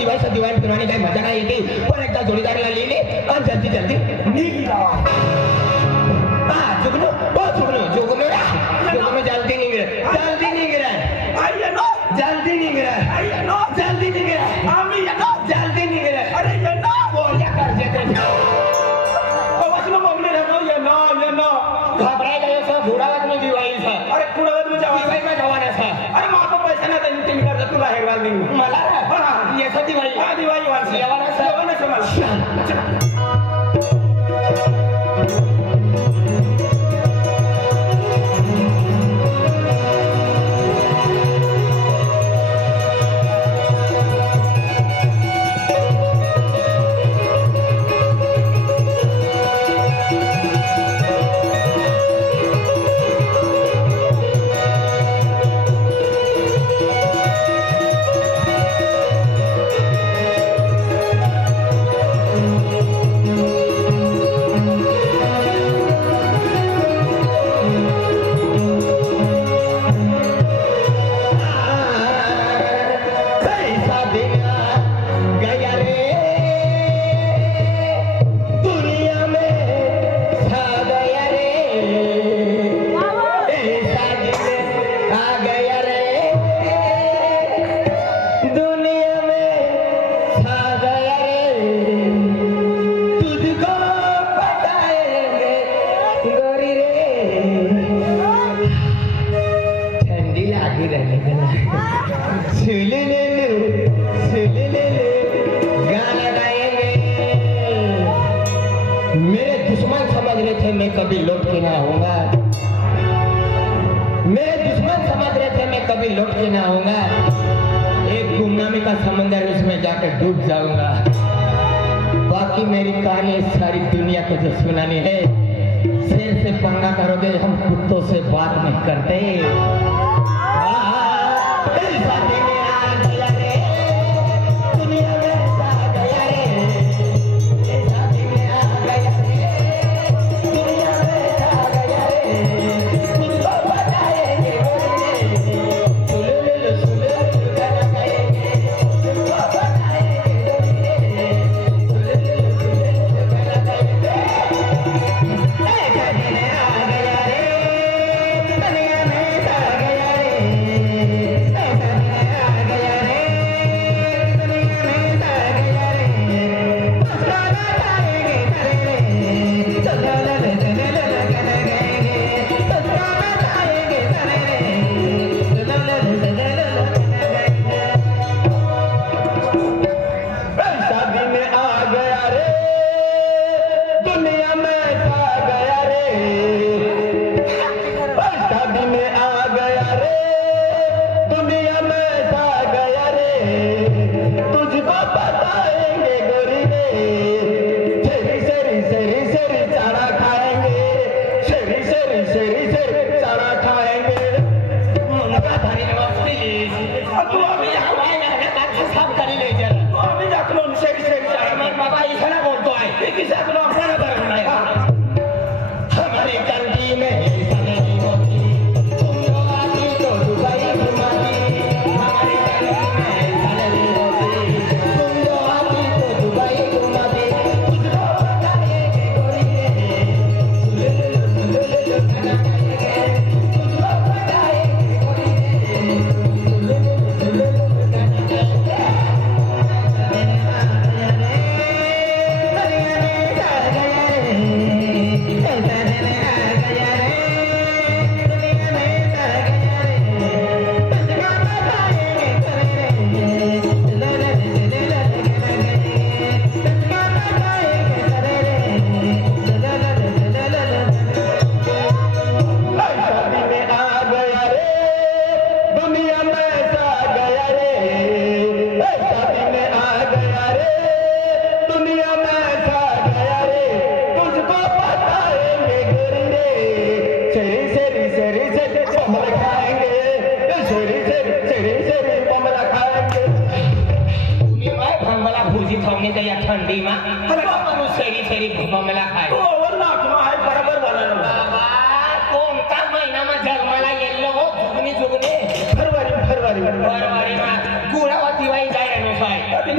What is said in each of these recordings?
दिवाळीचा दिवाळी फिरवानी काही मजा नाही येते पण एकदा जोडीदाराला लिहिले आणि जल्दी जल्दी निघला जुगनू जुगनू जुगनू जुगनू जल्दी निघ जल्दी निघ जल्दी निघ जल्दी निघ आम्ही जल्दी निघ अरे बोल्या करते घबरायला यायचं घोडावत मी दिवाळीचा अरे कुडावत मी दिवाळी माझ्या जवानाचा अरे माझा पैसा ना त्यांनी तीन करता तुला हे घाल मला याचा दिवाळी दिवाळी वाजली जवानाचा मला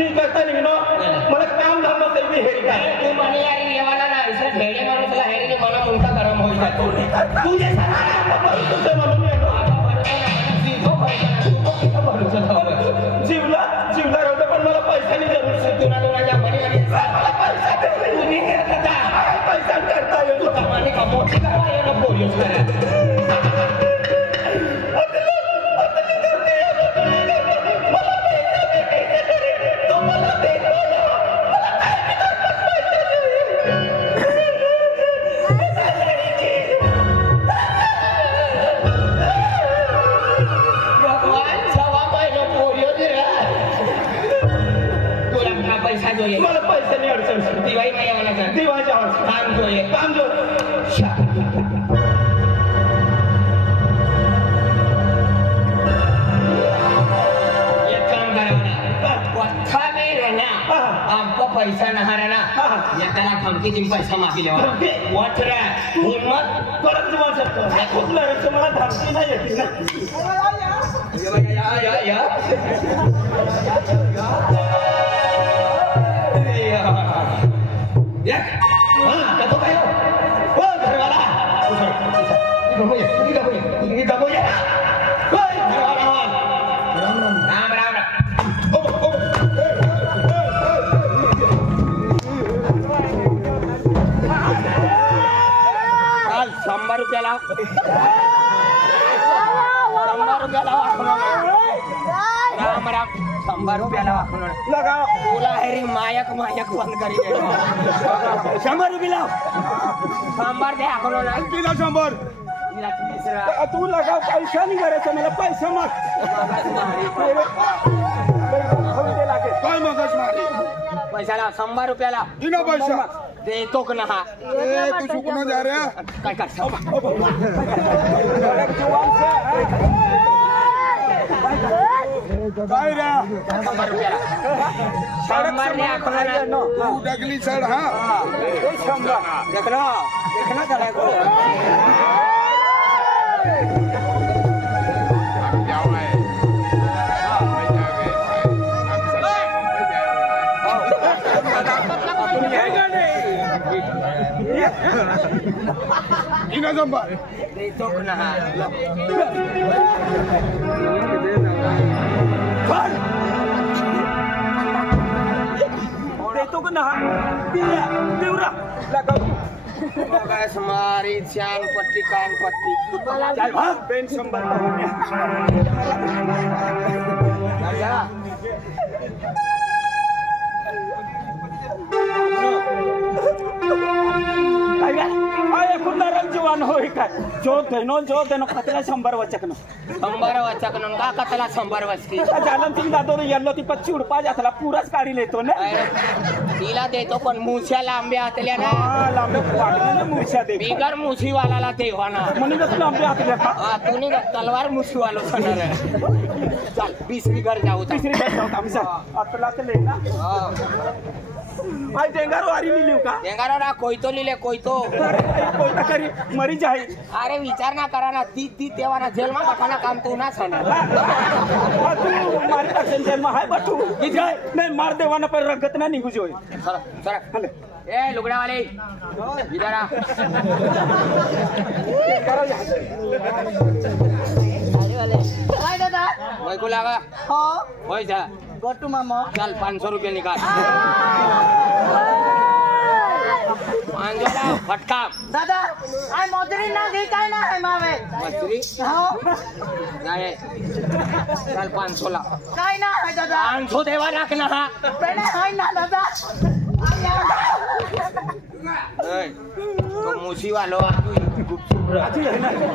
मी करता निघलो मला काम झालं ते मी हेरी काय तू म्हणे यार येवाला ना असं भेडे माणूसला हेरीने मला मुंडा गरम होईल तू जे तुझं म्हणून जीवला जीवला राहतो पण मला पैशाने जरूर तुला दोनाच्या म्हणे मला पैसा दे तुम्ही पैसा करता येतो कमाने कमवते करा ये नको यूज करा मला पैशाने अडचण दिवाळी नाही मला सांग दिवाळीच्या काम जोये काम जो एक काम करा कथा में रहना आपको पैसा नहा रहना या त्याला धमकी दिन पैसा माफी लेवा वाच रहा हिम्मत परत तुम्हाला शकतो खूप लढत मला धमकी नाही येते या तो काय हो घरवाला राम राम काल 100 रुपयाला 100 रुपयाला राम राम 100 रुपयाला लगा तुला हेरी मायक बंद करी 100 रुपये लाव 100 दे आखनो ना किला 100 तू लगा पैसा नाही करायचा मला पैसा माग काय मगच मारी पैशाला 100 रुपयाला इना पैसा देतो का ना तू चुकून जा रे काय काय काय रे 100 रुपयाला 100 ने आखनो तू डगली चढ हा 100 देखना चला को इना जंबा देतो का ना देतो का ना देवरा लगा बघायस मारी छान पट्टी कान पट्टी चल भाग पेन 100 जवान होय काय जो देनो खतला 100 वचकन 100 वचकन का कतला 100 वचकी जालन तुम्ही दादो येल्लो ती 25 उडपा जातला पुराच काढी लेतो ना तिला देतो पण मुछ्या लांब्या हातल्या ना लांब्या पाडले मुछ्या दे बिगर मुछी वाला देवाना म्हणूनच लांब्या हातल्या का तूने तलवार मुछी वालो सनर चल 20 घर जाऊ तीसरी घर जाऊ आम्ही अतला ते ले ना आई डेंगारो आरी लिहिली का डेंगारो ना कोयतो लिहिले कोयतो कोयता करी मरी जाई अरे विचार ना करा ना ती तेव्हा जेल में बठाना काम तू ना सनर तू मारी टाकन जेल में हाय बटू जाय नाही मार देवाना पर रगत ना निघू जोय सर ए लुगड़ा वाले इधर आ हाय दादा वही को लगा हाँ वही जा गोटू मामा चल 500 रुपये निकाल 500 ला फटका दादा आय मोदरी ना दी काय ना है मावे मछली हाँ नाही चल 500 ला काय ना है दादा 500 देवा रखना हा पहले हाय ना दादा तो मुसी वालो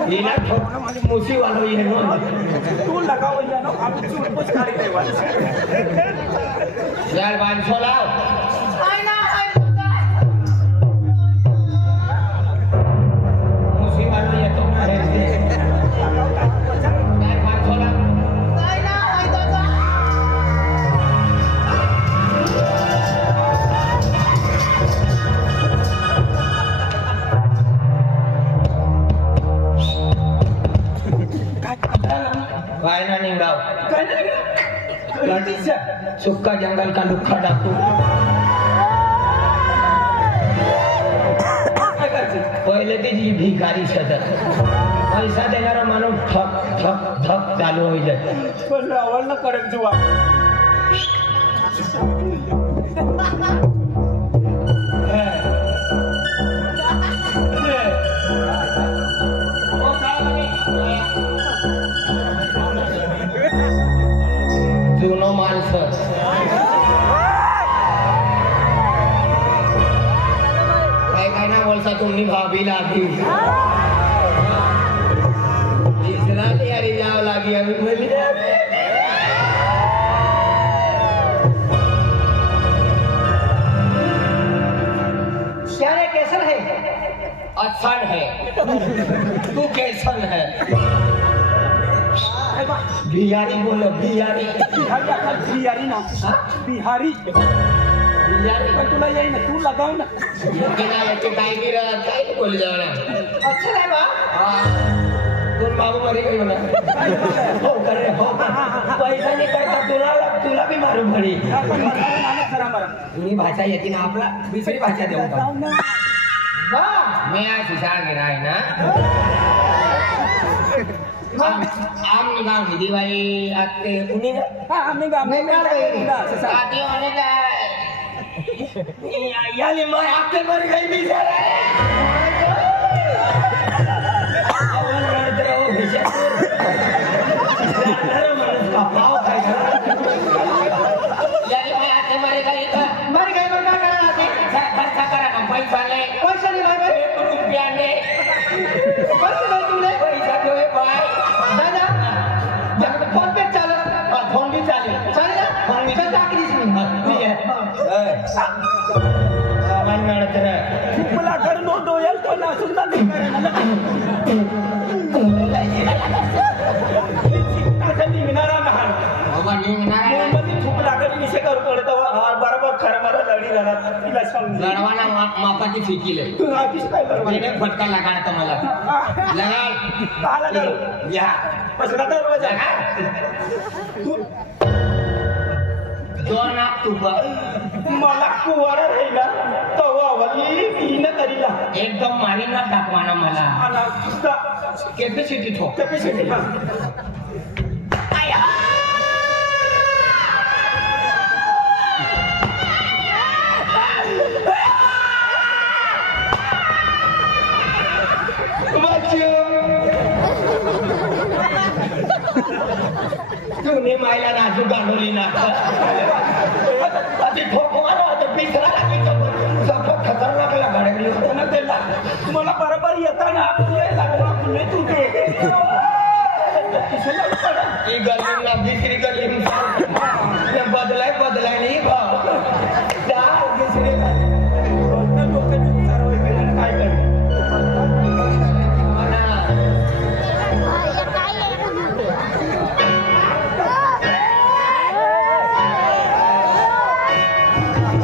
लीला ठोकना म्हणजे मुसी वालो ये नो तू लगाओ या नो आम्ही चुरपुच काढी देवा यार 500 लाव हाय ना हाय दादा मुसी वालो ये तो ना है यार 500 लाव काय ना हाय दादा काय ना निघाव काय नाही सुक्का जंगल का लुक्खा डाकू पहिले ती जी भिकारी सदर पैसा देणारा माणूस ठक ठक ठक चालू होईल पण आवड न कडक जुवा जुनो माणसं काय ना बोलता तुम्ही भाभी लागी इसराली अरे जाव लागी अभी बोली क्या रे कैसन है अच्छा है तू कैसन है बिहारी बोलो बिहारी बिहारी आता बिहारी ना बिहारी बिहारी पण तुला येई ना तू लगाव ना बिना याचे काय बोल जाऊ ना अच्छा है बा तुम बाबू मरी गई ना हो करे हो पैसा नाही करता तुला भी मारू पडी खरा मरा ही भाषा येते ना आपला दुसरी भाषा देऊ का वाह मी आज सांगेन आहे ना आम निगाम हिदी भाई आते उन्हीं ना हा आम्ही गाव आते होने का याली मैं आपके मर गई भी जा रहा है अवन लड़ते रहो भिषेपुर लड़ना मानुस का पाव खाएगा याली मैं आपके मर गई तो मर गए तो क्या करना आते खर्चा करा ना पैसा ले पैसा नहीं भाई ₹1 ने पैसे भाई तुमने पैसा जो है भाई दादा जब फोन पे चालू फोन भी चालू चालेगा फोन भी पैसा आखिरी इसमें मला घर नो डोयल पण असून ना निघणारा नाही खूप लागत विषय करू पडत बरोबर खरं मला लढी घरात तिला समज लढवाना मापाची फिकील तू आधीच काय बरोबर फटका लगाड मला लगाड आला करू या पसरा दरवाजा दोन आप तुपा मला कुवारा राहिला तवा वली मीन करीला एकदम मारीना दाखवाना मला आला कॅपॅसिटी ठोक कॅपॅसिटी तूने मायला नाजू गांडोली ना अति ठोकवाना होतं पिसरा लागली सफर खतरनाक लगाडली होतं ना त्याला मला बरोबर येताना लागला तू ते ही गल्लीला दुसरी गल्ली बदलाय नाही भाव त्या दुसरी काय कर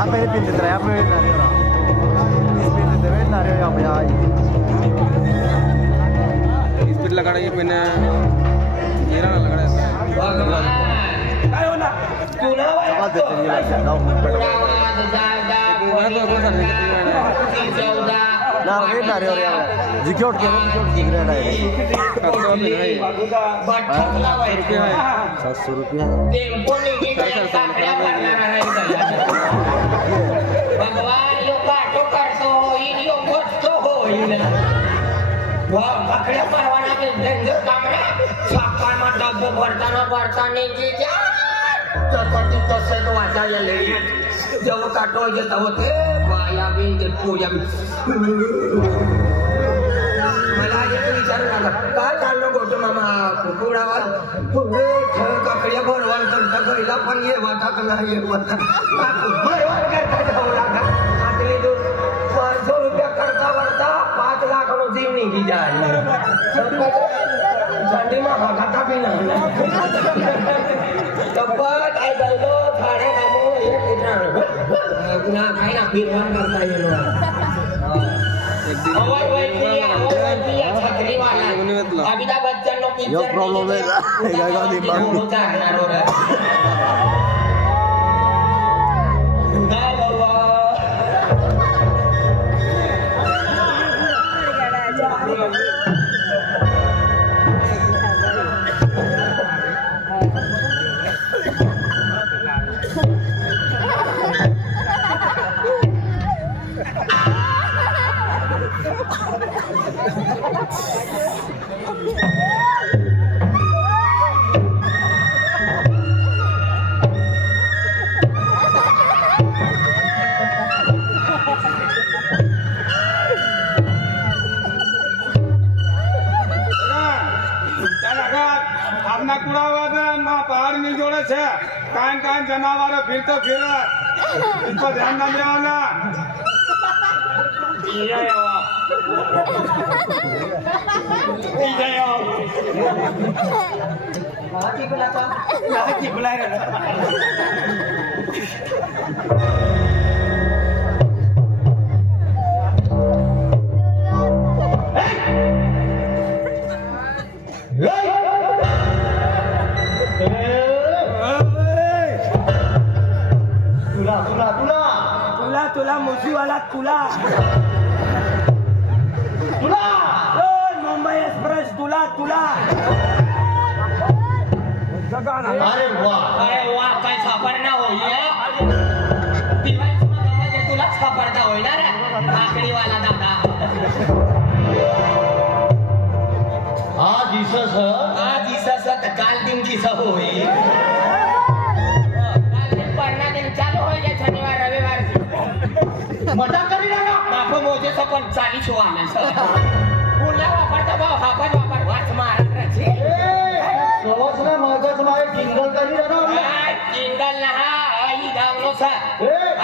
Apa ini pintu terakhir apa ini nari orang? Ini pintu terakhir nari apa ya? Speed लगाड़ा ये मैंने ये ना लगाड़ा भगवान काय हो ना पुनावा Apa depan ini lah? Tahu pun. मैं तो अपना सर निकलती Nah, ini nari orang yang jikot kira jikot ada ini. रुपया है ₹100. भगवान यो काटो करतो यो गोष्ट होईल पकड्या परवाना डेंजर काम रे साकार मा डब्बो भरताना चटपटी तसे तो वाचा येले जेव्हा काटो येत होते वाया बिन ते पूजा मला एक विचार आला काय चाललो गोटो मामा कुकुडावर पुढे काकड्या भरवाल करता गईला पण ये वाटा कला ये वाटा भरवाल करता जाऊ लागा आतले दो 500 रुपया करता वरता 5 लाख नो जीव निघी जाय झंडी मा भागाता भी ना तब्बत काय गल्लो थाडे नामो एक इतना पुन्हा काय ना बिरवान करता येलो छतरी वाला अमिताभ बच्चन नो पिक्चर Yo problem है ना? ये गाड़ी बांध. कान कान जनावर फिरते फिर इसको ध्यान न देवाना तुला मुशीवाला तुला मुंबई एक्सप्रेस तुला अरे वाह काय सापडना होईल तुला सापडता होईल ना रे आकडीवाला दादा आज इसस तर काल दिन किस होईल पन्ना दिन चालू होईल शनिवार रविवार मजा करी ना बाप मोजे पण 40 वाला पुन्हा वापरता भाऊ हा पण वापर वाच महाराष्ट्राची सवासना मागच माय किंगल करी ना किंगल ना आई गावनो सा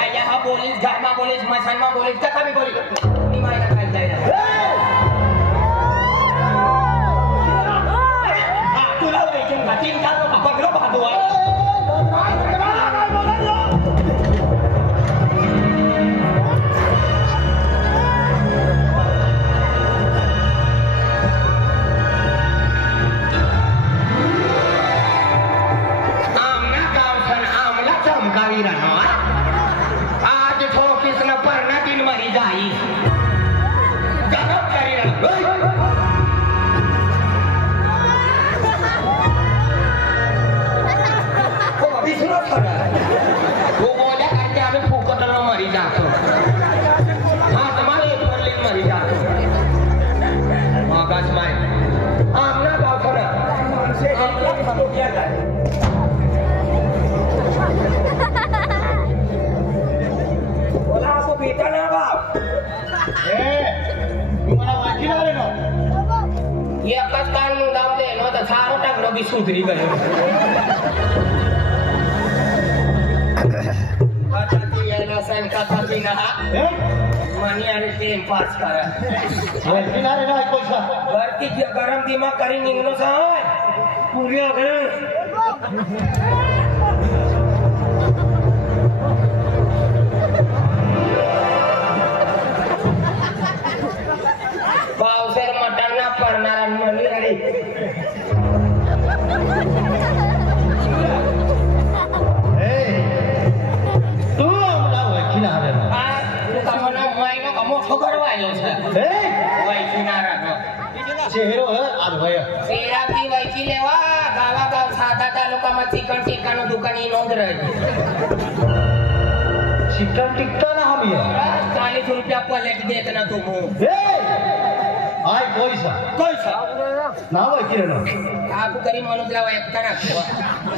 आया हा पोलीस घरमा पोलीस मसानमा पोलीस कथा भी बोली मी मायना काय जायला तुला वेचून तीन काल पकडलो भादू आज ठोकीस न परणा दिन मरी जाई गरम करी दिसलो खरं वो बोल्या काय ते आम्ही फुकटला मरी जातो हा तुम्हाला एक वरली मरी जातो मागास माय आमना गाव खरं बेटा ना बाप तुम्हाला वाचीला आले ना एकच कान मुंडावले न तर सारो टाकलो बी सुधरी गयो आता ती यायला सन कथा ती ना मनी आणि टेम पास करा वाचीला आले ना पैसा वरती गरम दिमाग करी निघलो साय पुरी अगं पावसार मटांना पडणार मनी अरे तू आम्हाला वकील आले ना तू का म्हणा मायनो का मोठं करवायलो वैकीनारा चेहरो आज भय चेहरा की वैकी लेवा गावागाव साधा तालुकाમાં चिकन टिक्काનું दुकानी नोंद રહી चिकन टिक्का ना हम ये 40 रुपया प्लेट देतना तुम आय कोईसा नाव आहे किरण आपू करी मनुजला एकटा ना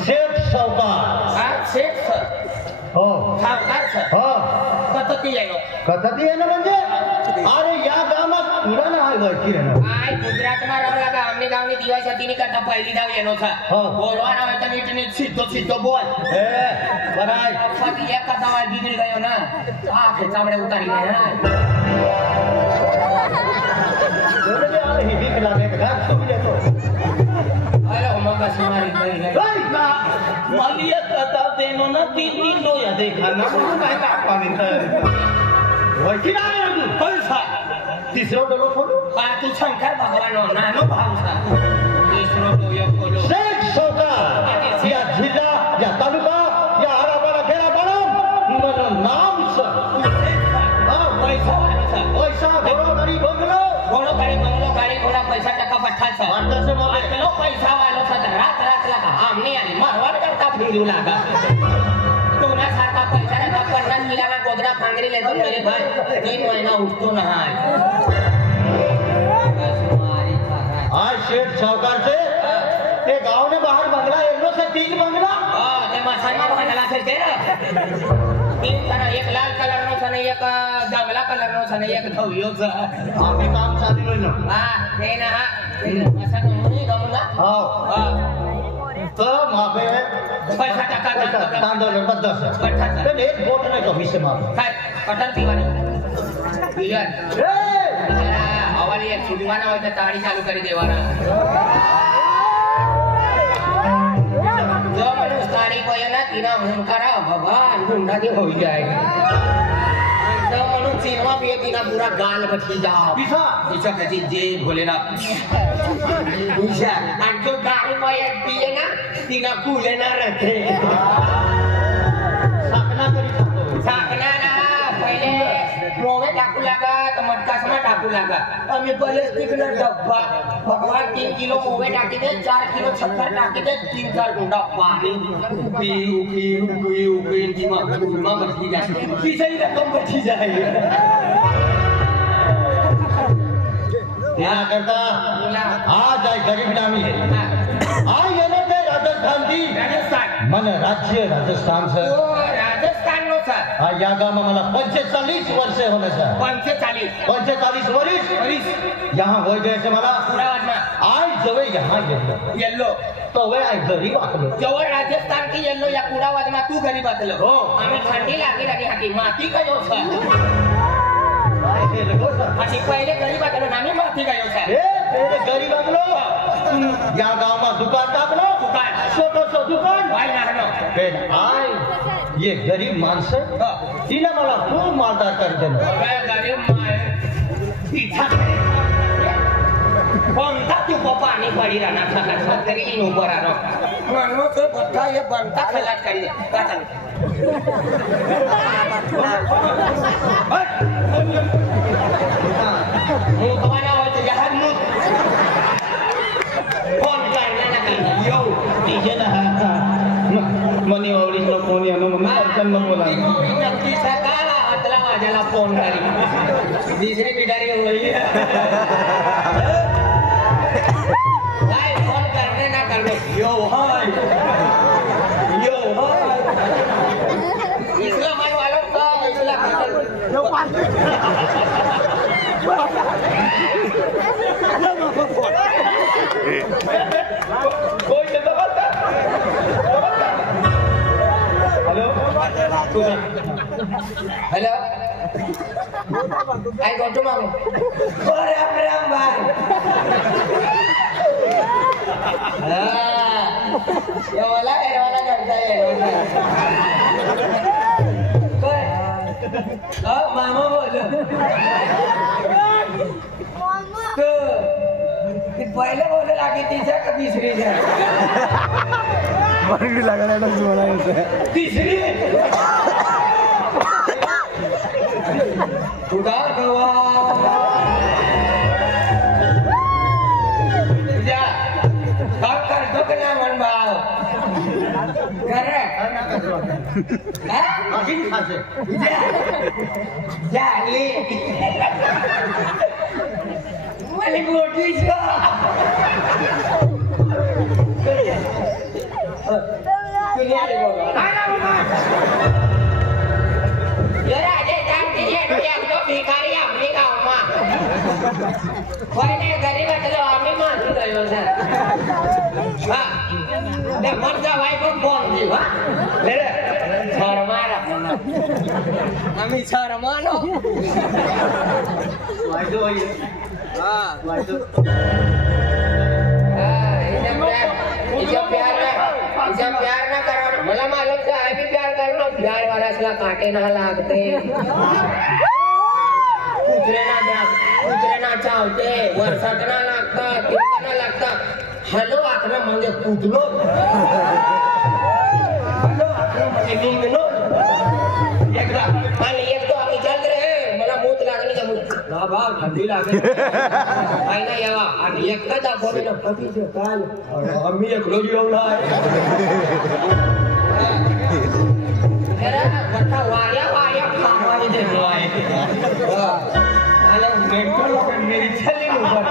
शेठ सावकार हा शेठ सर हो सावकार सर हो कथती आहे म्हणजे अरे या गावात तुला ना आहे किरण आय गुजरातમાં राहला का आमने गावनी दिवाळीसाठी करता पहिली दाव येनो था बोलवाना હોય તો नीट सीधो बोल बराय पति एक कथावा बिगड़ी गयो ना आंख चामड़े उतारी गए ना ही भी खिलाने का सब ले तो अरे हम का सुनारी गई है ना मालिया कथा देनो ना तीन दो या देखा ना काय का पावित वही ना तू पैसा तीसरो डलो फोटो का तू शंकर भगवान हो नानो भावसा तीसरो डो यो फोटो शेख सावकार या जिल्हा या तालुका या हराबाला खेळा बनव नाम सर पैसा घोडो गाडी बंगलो गाडी घोडा पैसा टका पठ्ठा चलो पैसा वालो रात लगा आमने आली मारवाड करता फिरू लागा तुना सारखा पैसा टका 50 मिलाना गोदरा फांगरी लेतो मेरे भाई 3 महीना उठतो ना आज शेठ सावकारचे ते गावने बाहेर बंगला येलो से 3 बंगला ते मसाला बांधला से ते तीन जना एक लाल कलर नो छने एक जांबला कलर नो छने एक धवियो छ आम्ही काम चालू ना हा ते ना मसाला मुनी गमला हां तर मापे पैसा टाका तांदूळ 50 पण एक बोट नाही का विषय माप काय पटन तिवारी बिलियन हवाली एक सुदीवाना હોય તો તાળી ચાલુ કરી દેવાના જો મનુષ્ય તાળી કોઈ ના તીના ભૂમકારા ભગવાન ગુંડાજી હોઈ જાય જો મનુષ્ય ચીનવા બે તીના પૂરા ગાલ બચી જાવ પીછા કજી જે ભોલેનાથ પીછા અને જો ગાડી કોઈ પીએ ના તીના ભૂલે ના રખે સાકના ના पहिले मोवे टाकू लागा तर मटकासमा टाकू लागा आम्ही प्लास्टिक ना डब्बा भगवान 3 किलो मोवे टाकी दे 4 किलो शक्कर टाकी दे 3-4 गुंडा पानी पी दिमाग बची जाए किसी रकम बची जाए क्या करता आज आई गरीब नामी है आज ये लोग राजस्थान की मन राज्य राजस्थान से राजस्थान नो सर या गाँव में मला 45 वर्ष होने सर 45 वर्ष यहाँ हो गए मला आज जवळ यहाँ येल्लो तो वे आई गरीब आकलो जवळ राजस्थान की येल्लो या कुडावाद में तू गरीब आकलो हो आम्ही थंडी लागी राणी हाती माती कयो सर अशी पहिले गरीब आकलो नामी माती कयो सर ए गरीब आकलो या गाँव में दुकान टाकलो छोटो दुकान भाई नाहनो पण आय ये गरीब माणसं तिने मला खूप मारदार कर दिलं गरीब माय पीछा कोणता तू पाणी पडी राहणार सकाळ तरी इन उभं राहणार म्हणून तो बट्टा हे बनता खलास करी का चालू तुम्हाला होतं जहाज मूत फोन करणार ना यो तिचे ना मनी ओळीच फोन येणं म्हणून अडचण नको लागली नक्की सकाळ आतला माझ्याला फोन करी दुसरी बिडारी होई काय फोन करणे ना करणे यो हाय इसला माय वालों का इसला खातर कोई तो बता हेलो आई गो टू मामू अरे राम भाई ये वाला करता है कोई मामा बोलो तो पहले बोले लागी तीसरा का तीसरी है मरड़ी लगा लेना सुना इसे तीसरी खुदा गवा जा बात कर दो के ना मन भाव करे हैं अखिन खासे जा ले वाली गोटी छो दुनिया ले बोलो आना बाबा ये राजे जानती है yang तो भिखारी अपनी गांव में कोई नहीं गरीब चलो आम्ही मानतो गयो सर हां ले मर जा भाई को बोल दी हां ले रे शर्मारा आम्ही शर्मानो वाइदो ये हां वाइदो इसे प्यार ना करो मला मालूम से आए भी प्यार करना प्यार वाला असला काटे ना लागते कुत्रे ना चावते वर्षात ना लागता किरका ना लागता हॅलो आकडा म्हणजे कुदलो हॅलो आकडा म्हणजे निघलो एकदा आणि एक तो आम्ही चल रे मला मूत लागली का मूत ना भाव थंडी लागली काय ना यावा आणि एकदा दाखवली ना कधी काल आम्ही एक रोज येऊलाय जरा वटा वाया खावानी देतो आहे आला मेंटल मेरी चली ऊपर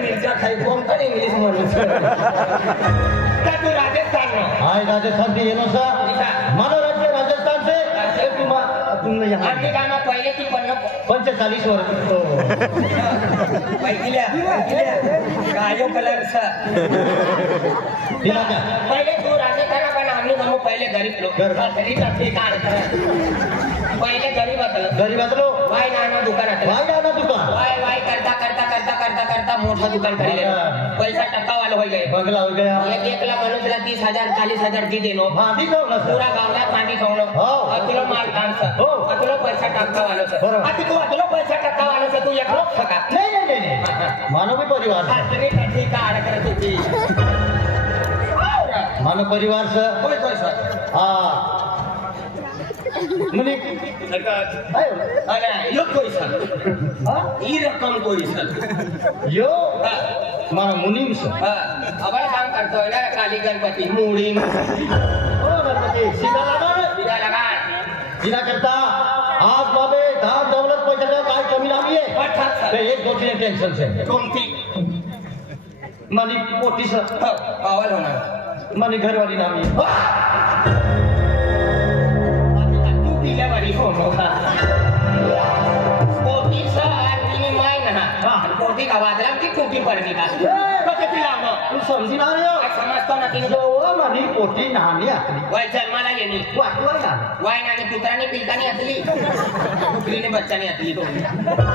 मिरच्या खाई कोणता इंग्लिश म्हणून तू राजस्थान हाय राजस्थान से ये नो सा मानो राज्य राजस्थान से तुम यहाँ आम्ही काय मग पहिले की 45 वर्ष तो पहिल्या कायो कलरचा दिनाचा पहिले तू राजकारण पण आम्ही म्हणू पहिले गरीब लोक गरीब असते काय पहिले गरीब असलो वाय नाना दुकानात वाय करता मोठा दुकान काढले पैसा टक्का वाला हो गए बंगला हो गया एक ला मनुष्यला 30,000 40,000 दी देनो भांडी खाऊ पूरा गावला भांडी खाऊ अतुलो माल काम सर अतुलो पैसा टक्का वाला सर आता तू अतुलो पैसा टक्का वाला सर तू एकलो सका नहीं मानवी परिवार तुम्ही कशी काढ करत होती मानव परिवार से कोई सर हाँ मुनी अरे यो कोई सर ई रकम कोई सर यो मानो मुनीम से अब काम करतो है ना काली गणपति मूड़ी ओ गणपति सीधा लगा करता आज बाबे धान दौलत पैसा का काय कमी नाही है एक गोष्टी टेंशन से कोणती मानी पोटी से पावल होणार मानी घरवाली नामी वाली हो कोटी सानी माय ना कोटी का वादला की कोटी पडली का कधी लावनो तू समझी ना रे समजतो ना की जो मानी पोटी नानी आतली वाय जन्माला येणी वाटवाय ना वाय नानी पुत्रानी पिलकानी आतली पुत्रीने बच्चानी आतली तो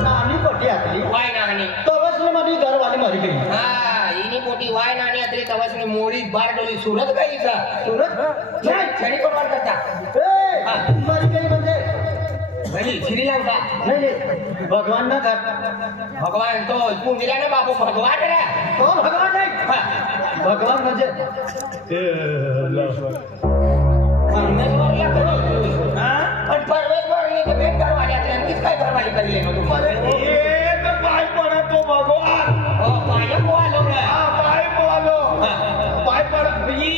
नानी पोटी आतली वाय नानी तो बस मानी घरवाली मरी गई हां इनी पोटी वाय नानी आतली तवस में मोड़ी बार डोली सूरत गई का सूरत नाही छडी कोण करता ए मरी गई म्हणजे भाई श्रीलंका नहीं भगवान ना कर भगवान तो पूंजीला ना बापू भगवान रे तो भगवान नहीं भगवान म्हणजे परमेश्वरला कधी पण परमेश्वरने ते भेट करवाली आता किस काय करवाली करली आहे तुम्हाला एक पाय पडा तो भगवान हो पाय पोआलो रे पाय पडलो पाय पड मी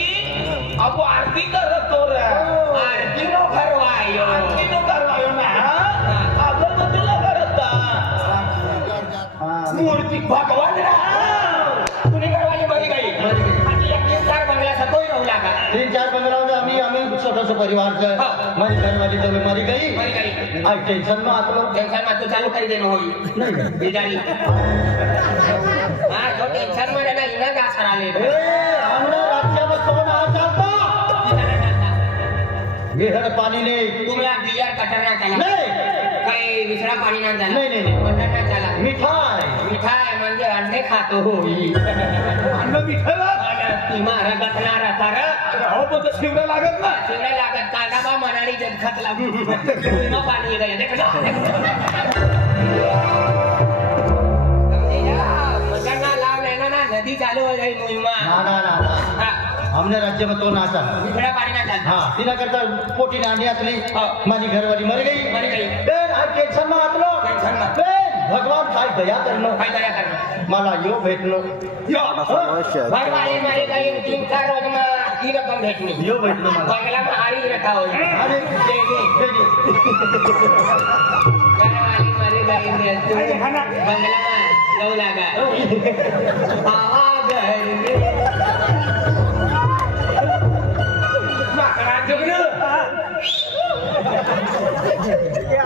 अब आरती करतो रे आरती नो करवायो आरती नो करवायो ना अगरबत्तीला करता मूर्ती भगवान रे तुम्ही करवाली मरी गई आणि एक 3-4 बंगला सकोई रहला का 3-4 बंगला आम्ही छोटा सा परिवार से हमारी घरवाली तो मरी गई आज टेंशन में आतो टेंशन में तू चालू कर देनो होई नहीं बिजारी हां जो टेंशन में ना इना का सराले ए हमरा राज्य में कौन आ जाता ये हर पानी ने तुम्हाला बियर कटरना चला नहीं काही विसरा पाणी ना झाला नहीं मटन ना झाला मिठाई म्हणजे अंडे खातो होई अन्न मिठाला मारा गतनारा तारा हो पण शिवरा लागत ना शिवला लागत काका बा मनाडी जग खतला न पाणी गया देख ना मटन लाव लेना ना नदी चालू हो गई मुहिमा ना हां हमने राज्य में तो ना था विसरा पाणी ना झाला हाँ तिना करता पोटी नानी आतली माझी घरवाली मर गई बेन आज टेंशन में आतलो टेंशन में बेन भगवान काय दया करनो काय दया करनो मला यो भेटलो भगवान मारे गई 3-4 रोज में की रकम भेटली यो भेटलो मला बंगला में हारी रखा हो अरे घरवाली मरी गई तू बंगला में लव लगा आवा घर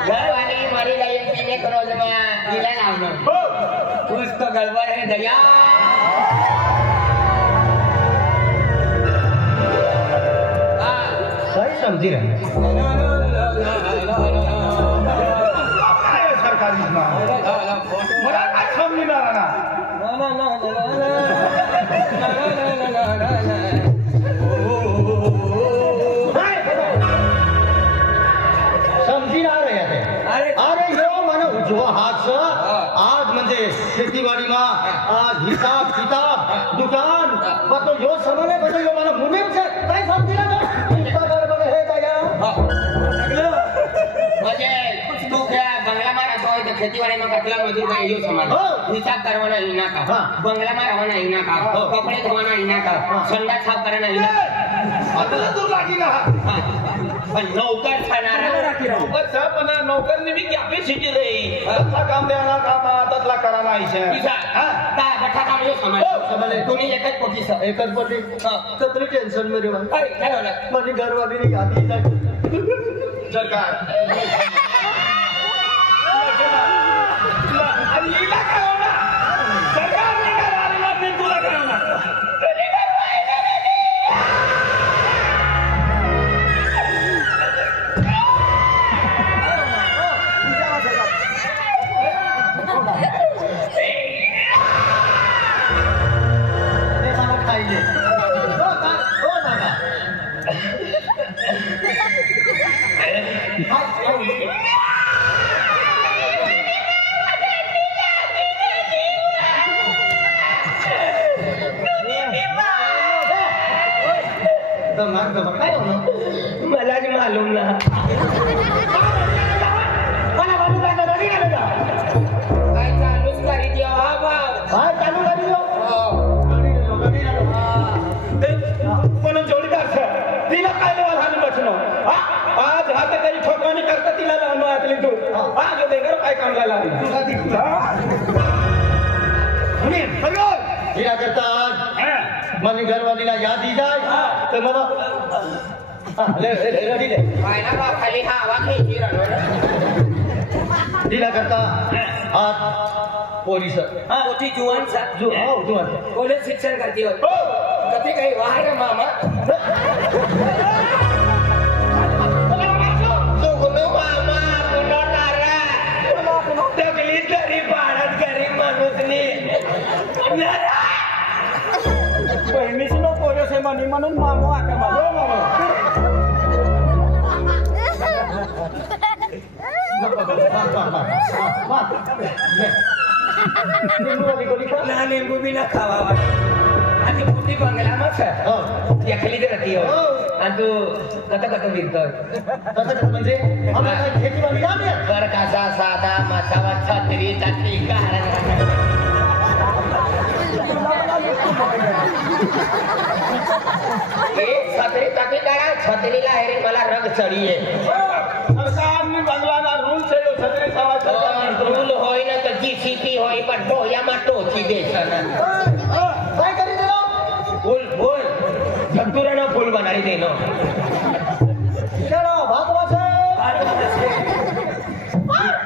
घरवाली मरी गई 3 रोज में गिला लावनो कुछ तो गड़बड़ है दया सही समझी रहे सरकारी मला काय समजणार ना समजी ना रहे थे अरे यो मन उजवा हात से आज म्हणजे शेतीवाडी मा आज हिसाब किताब दुकान बतो यो समने बतो यो मन मुनीम से काय समजी ना इनका गड़बड़ है दया म्हणजे तू क्या बंगला में रहता है तो खेतीवाड़ी में कतला मजदूर का यो समान हिसाब करवाना इना का बंगला में रहना इना का कपड़े धोना इना का संडा साफ करना इना आता दूर लागी ना पण नौकर खाणार नौकर सा पण नौकर ने भी कॅपॅसिटी रे तसला काम देना काम तसला करा नाही पिसा काय बठा काम यो समान समले तुम्ही एकच पोटी सा एकच पोटी तत्री टेंशन में रेवा अरे काय होला माझी घरवाली ने यादी जाय सरकार मला मालूम ना काय चालूच करी द्या म्हणून जोडीदार सर तिला काय लहान बसलो आज हात काही ठोकवानी करता तिला लावून आतली तू आज देगर काय काम लागला तिला करता મને ઘરવાળીના યાદ ઈ જાય તો મને લે રેડી લે पाहिला बा खाली हवा खेची राहिलो तिला करता आज पोलीस मोठी जुवान सा जो जुवान कॉलेज शिक्षण करती हो कधी काही वाहर मामा सुगलो मामा पुन्हा तारा तगली तरी भारत गरीब माणूसनी बहिणीची नो पोरस आहे म्हणे म्हणून मामू आता मामा ना नेमू बी ना खावा आणि मोठी बंगला मग एकली करती हो आणि तू कत विकतो कसं म्हणजे आम्हाला काय खेतीवाडी काम आहे कर कसा साधा माथावा छत्री टाकली कारण छत्री टाकली करा छत्रीला आहे रे मला रंग चढी आहे सरकारने बंगलाना रूल છે છત્રી સવા रूल होय ना तर जीसीपी होय पण डोळ्याમાં ટોચી દેશે काय करी दिलो फूल फूल चतुराना फूल बनाई देनो चलो भागवत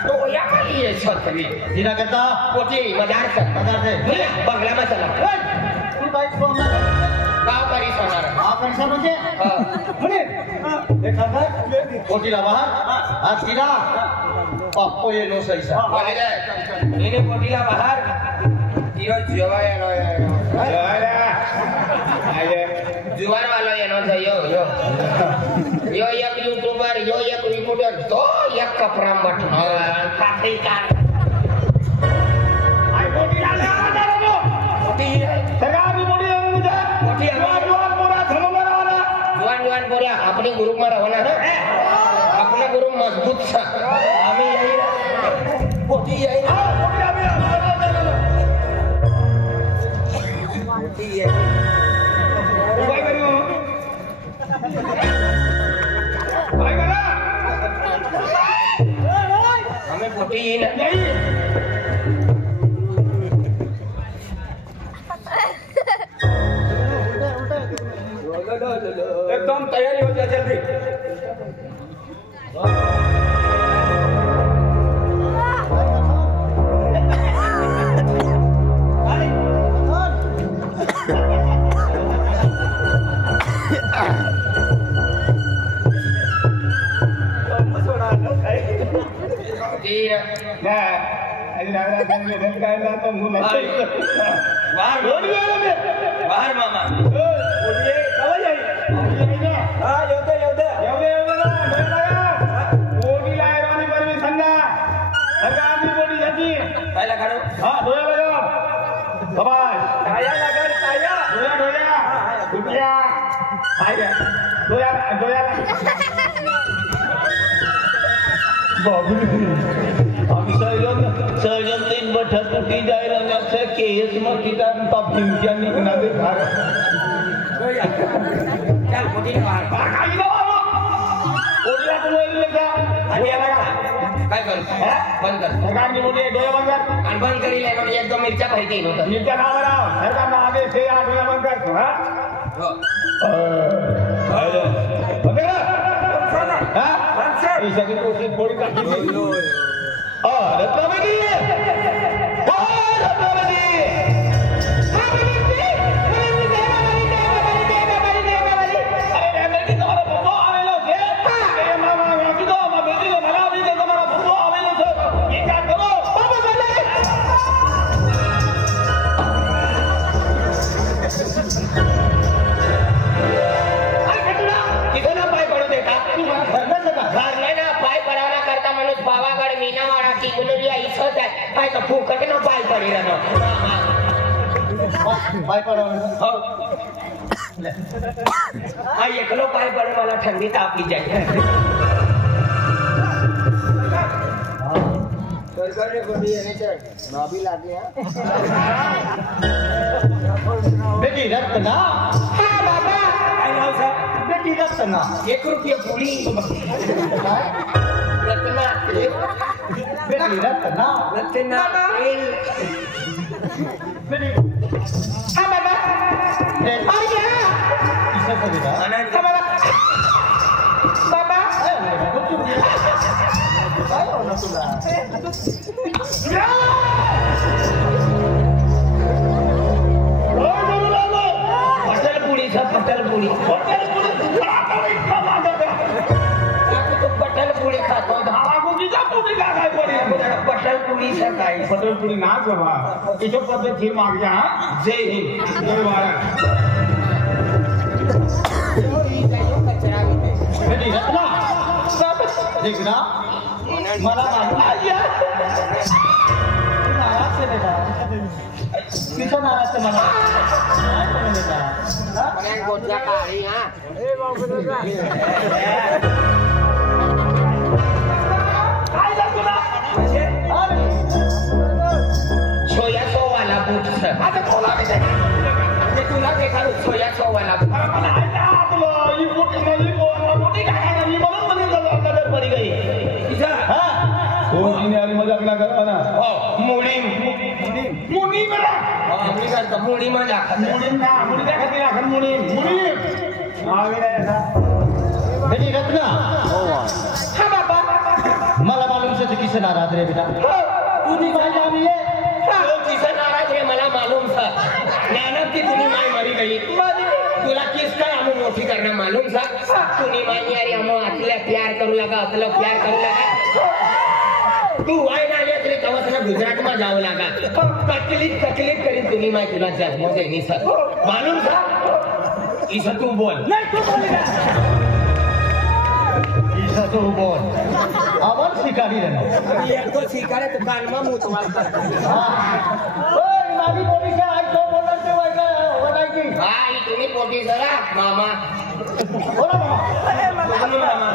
डोळ्याમાં ये छत्री तिला करता पोटी मदार पगार दे बंगल्याમાં चला तू बाईक सोडणार गाव करी सोनार आपण म्हणजे म्हणे एखादा पोटीला बाहेर आज तिला पाप्पो येनो सैसा એને પોટીલા બહાર હીરો જોવાયનો जुवान वाला येनो છે યો એક યુટ્યુબર યો એક રિપોર્ટર તો એક કપરા મઠ પાત્રિકા आई मोठी आले आलो મોટી सरकारने मोठी मुझे मोठी जुवान पूरा धर्मवरावाला जुवान पोऱ्या अपनी ग्रुप में रहना है अपना ग्रुप मजबूत છે आम्ही यही मोठी यही मोठी यही काय करू काय करा हमें मोठी ही नाही एकदम तैयारी हो जा जल्दी बाहर मामा पहिला काढू सर्जन तीन बैठक टूटी जाए रंगा से केस में किताब पापी क्या निकला दे घर चल मोठी बाहर आई ना बाबा ओला को ले जा आणि आला काय करू बंद कर सरकारने मोठी डोळे बंद कर आणि बंद करी लागून एकदम मिरच्या पाहिजे नव्हतं नीचे नाव लाव सरकारने आदेश है आप डोळे बंद कर हा ईशाची कोशिश थोडी काढली रत्नावती Thank you. गाडी राहतो पाय पडा हा एकलो पाय पडे मला थंडी तापली जाईल बेटी रत्ना हा बाबा काय नाव साहेब बेटी रत्ना 1 रुपया पुडी रत्ना बेटी रत्ना रत्ना तेल बेटी हा बाबा किसका बेटा हा बाबा बाबा काय होणार तुला पटलपुरी पटलपुरी खातो पटलपुरी सकाळी पटलपुरी ना बाबा इथं पद्धत ही मागजा जय हिंद जय भारत बेटी रत्ना देख ना मला नाराज से बेटा किसका नाराज से मला बेटा गोटला काळी हा सोया सोवाला बूट आता बोला तुला देखाडू सोया सोवाला बूट मुड़ी में बेटी रत्ना हाँ बाबा मला मालूम से किसे नाराज रे बेटा तू ती काय जामी है किसे नाराज है मला मालूम था नानक की तुनी माई मरी गई तुला किस काय आम्ही मोठी करना मालूम था तुनी माई यारी आम्ही अतला प्यार करू लगा तू वाय ना आले तरी तवसना गुजरात में जाऊ लगा तकलीफ करी तुनी माई तुला जन्म देनी सर मालूम था इस तू बोल नहीं तू बोलेगा ईसा तो बोल आवाज शिकारी रहना एक तो शिकारे तो कान में मुंह तुम्हारा ओए मारी बोली से आज तो बोलत ते वायका वनायची हां तुम्ही पोटी जरा मामा बोला मामा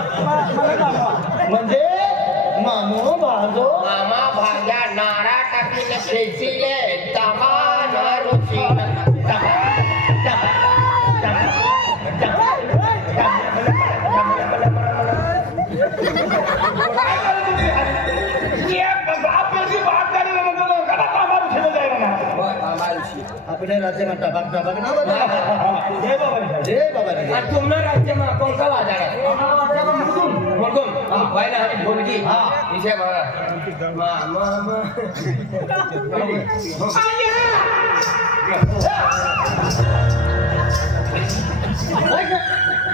म्हणजे मामो बाजो मामा भाग्या नारा टाकीने खेचीले तमान रुचीने अपने राज्य में टबक ना बजा जय बाबा तुमने राज्य में कौन सा बाजार है मुकुम भाई ना बोल की इसे मामा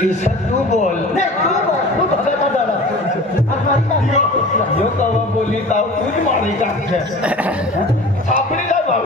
ईसा तू बोल नहीं तू बोल तू भगता दादा यो कवा बोली ताऊ तुझ मारी का अपनी